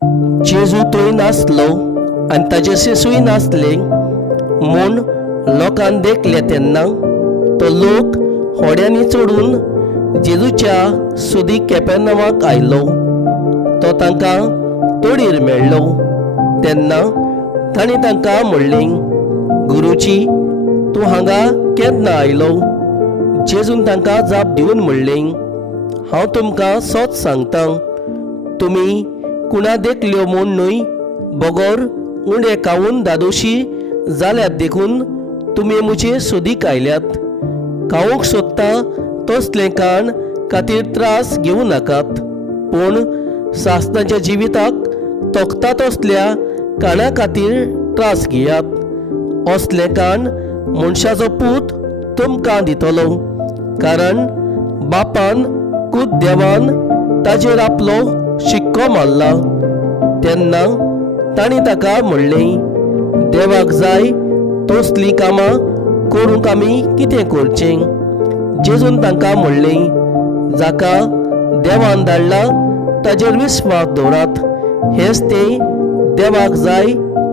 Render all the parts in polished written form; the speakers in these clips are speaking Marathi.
जेजू थंय नासलो आनी ताजे शिसूय नासले म्हूण लोकांक देखले तेन्ना तो लोक होड्यांनी चडून जेजूच्या सुदी कपेर्नवाक आयलो. तो तांकां तोडीर मेळ्ळो तेन्ना तांणी तांकां म्हणलें, गुरुजी, तूं हांगा केन्ना आयलो? जेजून तांकां जाप दिवन म्हणलें, हांव तुमकां सोच सांगतां, तुमी कुणा देखल्यो म्हूण न्हय, बोगोर उंडे खावून दादोशी जाल्यात देखून तुमी म्हजे सोदीक आयल्यात. खावूंक सोदता तसलें खाण खातीर त्रास घेवं नाकात, पूण सासणाच्या जिविताक तोखता तसल्या खाणा खातीर त्रास घेयात. असलें खाण मनशाचो पूत तुमकां दितलो, कारण बापान खुद देवान ताजेर आपलो शिक्को मारला. तेन्ना तांणी ताका म्हणलें, देवाक जाय तसलीं कामां करूंक आमी कितें करचें? जेजून तांकां म्हणलें, जाका देवान धाडला ताजेर विस्वास दवरात, हेंच तें देवाक जाय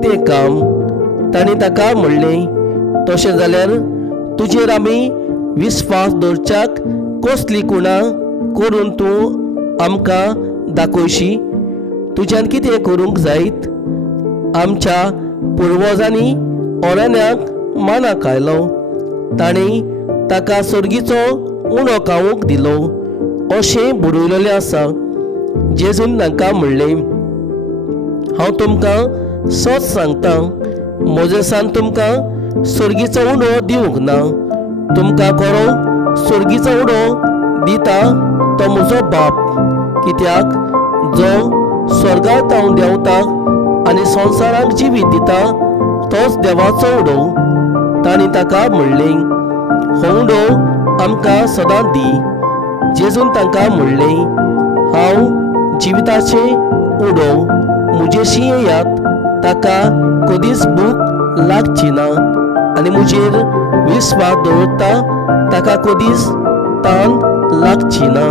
तें काम. तांणी ताका म्हणलें, तशें जाल्यार तुजेर आमी विस्वास दवरच्याक कसली कुणां करून तूं आमकां दाखयशी? तुज्यान कितें करूंक जायत? आमच्या पुर्वजांनी ओरान्याक माना खायलो, तांणी ताका सर्गीचो उणो खावूंक दिलो अशें बरयलेलें आसा. जेजून तांकां म्हणलें, हांव तुमकां सच सांगतां, मोजेसान तुमकां सर्गीचो उणो दिवंक ना. तुमकां खरो सर्गीचो उणो दिता तो म्हजो बाप, कित्याक जो स्वर्गांत हांव देंवता आनी संवसाराक जिवीत दिता तोच देवाचो उडो. तांणी ताका म्हणलें, हो उडो आमकां सदांच दी. जेजून तांकां म्हणलें, हांव जिविताचें उडो. म्हजेशी येयात, ताका कधीच भूक लागची ना, आनी म्हजेर विस्वास दवरता ताका कधीच तान लागची ना.